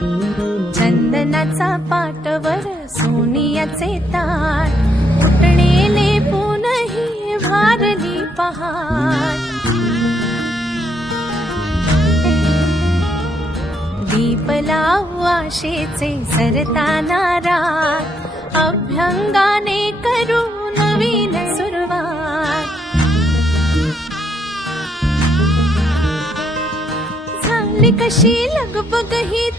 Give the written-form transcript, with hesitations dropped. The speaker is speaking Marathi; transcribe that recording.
चंदनाचा पाटवर सोनियाचे ताट उठणेले पुनही भारली पहाट दीप लावू आशेचे सरताना रात अभ्यंगाने करू नवीन सुरुवात झाली कशी लगबग ही